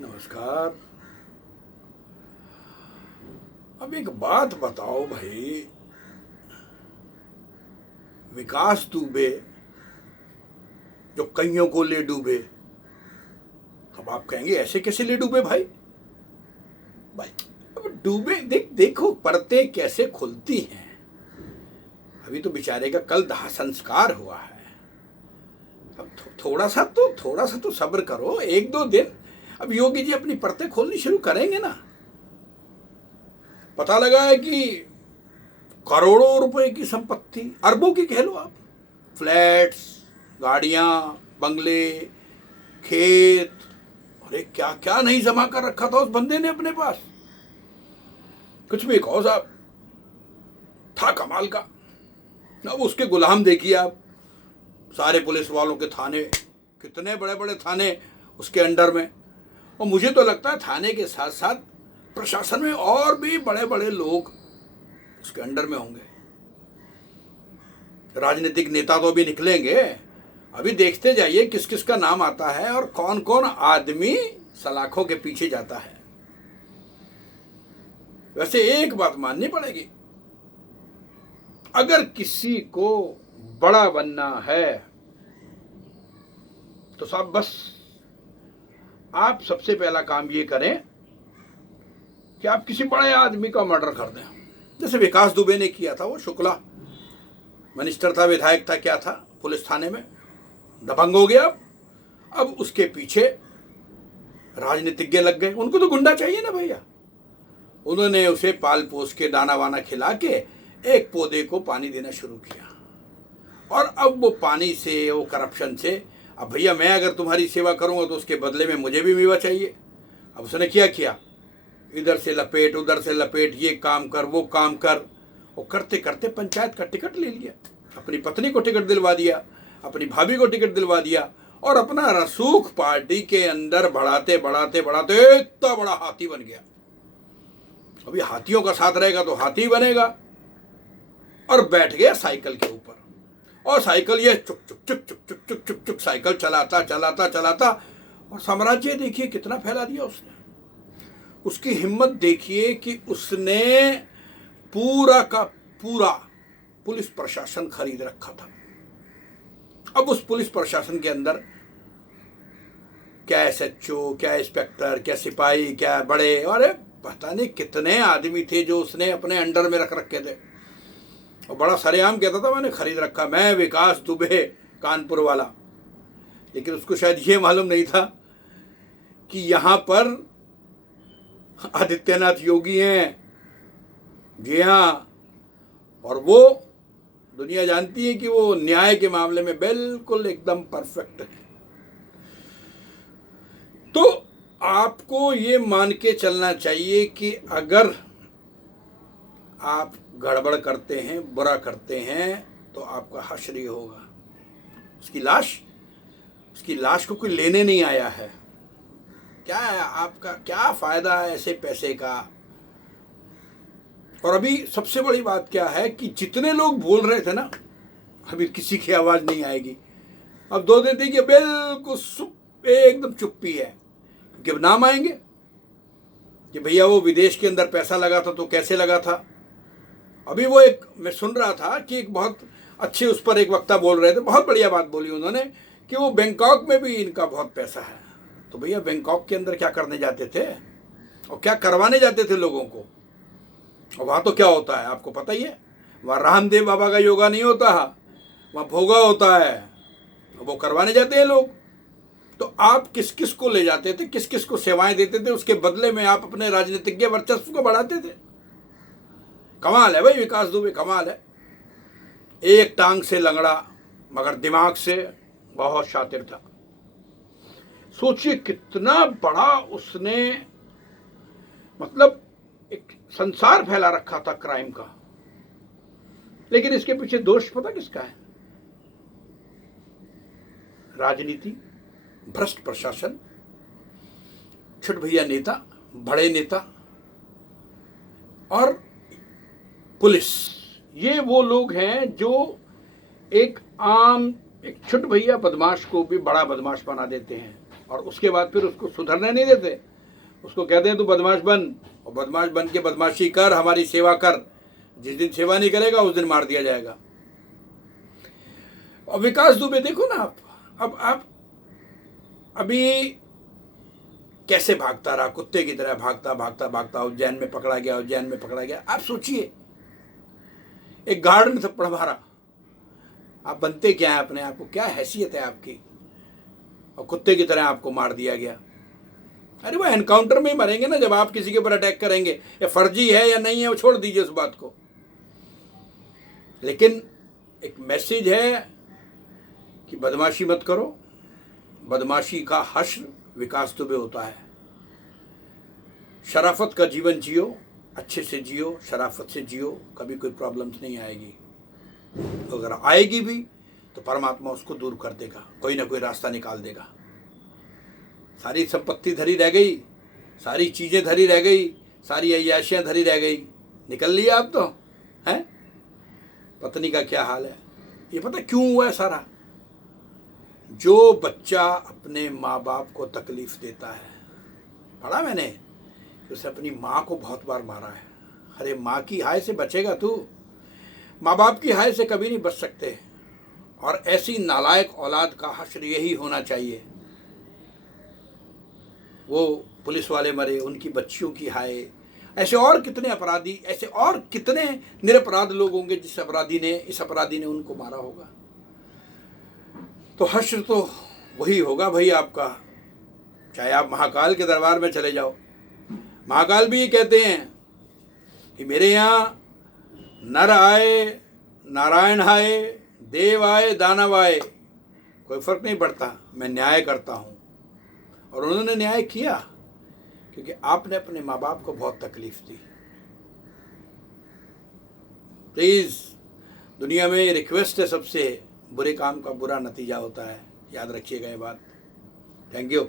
नमस्कार। अब एक बात बताओ भाई, विकास दुबे जो कईयों को ले डूबे, अब आप कहेंगे ऐसे कैसे ले डूबे भाई? भाई अब डूबे देखो परतें कैसे खुलती हैं। अभी तो बेचारे का कल दाह संस्कार हुआ है। अब थोड़ा सा तो सब्र करो, एक दो दिन। अब योगी जी अपनी परतें खोलनी शुरू करेंगे ना। पता लगा है कि करोड़ों रुपए की संपत्ति, अरबों की कह लो आप, फ्लैट्स, गाड़ियां, बंगले, खेत, अरे क्या क्या नहीं जमा कर रखा था उस बंदे ने अपने पास। कुछ भी कहो साहब, था कमाल का। अब उसके गुलाम देखिए आप, सारे पुलिस वालों के थाने, कितने बड़े बड़े थाने उसके अंडर में। और मुझे तो लगता है थाने के साथ साथ प्रशासन में और भी बड़े बड़े लोग उसके अंडर में होंगे। राजनीतिक नेता तो भी निकलेंगे। अभी देखते जाइए किस किस का नाम आता है और कौन कौन आदमी सलाखों के पीछे जाता है। वैसे एक बात माननी पड़ेगी, अगर किसी को बड़ा बनना है तो साहब बस आप सबसे पहला काम ये करें कि आप किसी बड़े आदमी का मर्डर कर दें। जैसे विकास दुबे ने किया था, वो शुक्ला मिनिस्टर था, विधायक था, क्या था, पुलिस थाने में दबंग हो गया। अब उसके पीछे राजनीतिज्ञ लग गए। उनको तो गुंडा चाहिए ना भैया। उन्होंने उसे पाल पोस के दाना वाना खिला के एक पौधे को पानी देना शुरू किया। और अब वो पानी से, वो करप्शन से, अब भैया मैं अगर तुम्हारी सेवा करूंगा तो उसके बदले में मुझे भी मेवा चाहिए। अब उसने क्या किया, इधर से लपेट उधर से लपेट, ये काम कर वो काम कर, वो करते करते पंचायत का टिकट ले लिया, अपनी पत्नी को टिकट दिलवा दिया, अपनी भाभी को टिकट दिलवा दिया, और अपना रसूख पार्टी के अंदर बढ़ाते बढ़ाते बढ़ाते इतना बड़ा हाथी बन गया। अभी हाथियों का साथ रहेगा तो हाथी बनेगा। और बैठ गया साइकिल के ऊपर, और साइकिल ये चुक चुक चुक चुक चुक चुक चुक चुक साइकिल चलाता चलाता चलाता, और साम्राज्य देखिए कितना फैला दिया उसने। उसकी हिम्मत देखिए कि उसने पूरा का पूरा पुलिस प्रशासन खरीद रखा था। अब उस पुलिस प्रशासन के अंदर क्या एसएचओ, क्या इंस्पेक्टर, क्या सिपाही, क्या बड़े, अरे पता नहीं कितने आदमी थे जो उसने अपने अंडर में रख रखे थे। और बड़ा सरेआम कहता था मैंने खरीद रखा, मैं विकास दुबे कानपुर वाला। लेकिन उसको शायद ये मालूम नहीं था कि यहाँ पर आदित्यनाथ योगी हैं। जी हाँ, और वो दुनिया जानती है कि वो न्याय के मामले में बिल्कुल एकदम परफेक्ट है। तो आपको ये मान के चलना चाहिए कि अगर आप गड़बड़ करते हैं, बुरा करते हैं, तो आपका हश्र होगा। उसकी लाश को कोई लेने नहीं आया है। क्या है आपका, क्या फायदा है ऐसे पैसे का? और अभी सबसे बड़ी बात क्या है कि जितने लोग बोल रहे थे ना, अभी किसी की आवाज नहीं आएगी। अब 2 दिन देखिए बिल्कुल एकदम चुप्पी है, क्योंकि अब नाम आएंगे कि भैया वो विदेश के अंदर पैसा लगा था तो कैसे लगा था। अभी वो एक मैं सुन रहा था कि एक बहुत अच्छे उस पर एक वक्ता बोल रहे थे, बहुत बढ़िया बात बोली उन्होंने कि वो बैंकॉक में भी इनका बहुत पैसा है। तो भैया बैंकॉक के अंदर क्या करने जाते थे और क्या करवाने जाते थे लोगों को? और वहाँ तो क्या होता है आपको पता ही है, वहाँ रामदेव बाबा का योगा नहीं होता, वहाँ भोगा होता है, वो करवाने जाते हैं लोग। तो आप किस किस को ले जाते थे, किस किस को सेवाएं देते थे, उसके बदले में आप अपने राजनीतिज्ञ वर्चस्व को बढ़ाते थे। कमाल है भाई, विकास दुबे कमाल है। एक टांग से लंगड़ा मगर दिमाग से बहुत शातिर था। सोचिए कितना बड़ा उसने मतलब एक संसार फैला रखा था क्राइम का। लेकिन इसके पीछे दोष पता किसका है? राजनीति, भ्रष्ट प्रशासन, छुट भैया नेता, बड़े नेता और पुलिस। ये वो लोग हैं जो एक छुट भैया बदमाश को भी बड़ा बदमाश बना देते हैं और उसके बाद फिर उसको सुधरने नहीं देते। उसको कहते हैं तू बदमाश बन, और बदमाश बन के बदमाशी कर, हमारी सेवा कर। जिस दिन सेवा नहीं करेगा उस दिन मार दिया जाएगा। और विकास दुबे देखो ना आप अभी कैसे भागता रहा, कुत्ते की तरह भागता भागता भागता उज्जैन में पकड़ा गया, उज्जैन में पकड़ा गया। आप सोचिए, एक गार्ड ने थप्पड़ मारा, आप बनते क्या है अपने आप को, क्या हैसियत है आपकी, और कुत्ते की तरह आपको मार दिया गया। अरे वो एनकाउंटर में ही मरेंगे ना, जब आप किसी के ऊपर अटैक करेंगे। ये फर्जी है या नहीं है वो छोड़ दीजिए उस बात को, लेकिन एक मैसेज है कि बदमाशी मत करो। बदमाशी का हश्र विकास दुबे होता है। शराफत का जीवन जियो, अच्छे से जियो, शराफत से जियो, कभी कोई प्रॉब्लम्स नहीं आएगी। अगर आएगी भी तो परमात्मा उसको दूर कर देगा, कोई ना कोई रास्ता निकाल देगा। सारी संपत्ति धरी रह गई, सारी चीजें धरी रह गई, सारी अय्याशियां धरी रह गई, निकल लिया आप तो हैं। पत्नी का क्या हाल है, ये पता क्यों हुआ है सारा? जो बच्चा अपने माँ बाप को तकलीफ देता है, पढ़ा मैंने कि उसने अपनी माँ को बहुत बार मारा है। अरे माँ की हाय से बचेगा तू, माँ बाप की हाय से कभी नहीं बच सकते। और ऐसी नालायक औलाद का हश्र यही होना चाहिए। वो पुलिस वाले मरे, उनकी बच्चियों की हाय, ऐसे और कितने अपराधी, ऐसे और कितने निरपराध लोग होंगे इस अपराधी ने उनको मारा होगा। तो हश्र तो वही होगा भाई आपका, चाहे आप महाकाल के दरबार में चले जाओ। महाकाल भी ये कहते हैं कि मेरे यहाँ नर आए, नारायण आए, देव आए, दानव आए, कोई फर्क नहीं पड़ता, मैं न्याय करता हूँ। और उन्होंने न्याय किया क्योंकि आपने अपने माँ बाप को बहुत तकलीफ दी। प्लीज, दुनिया में रिक्वेस्ट है सबसे, बुरे काम का बुरा नतीजा होता है, याद रखिएगा ये बात। Thank you.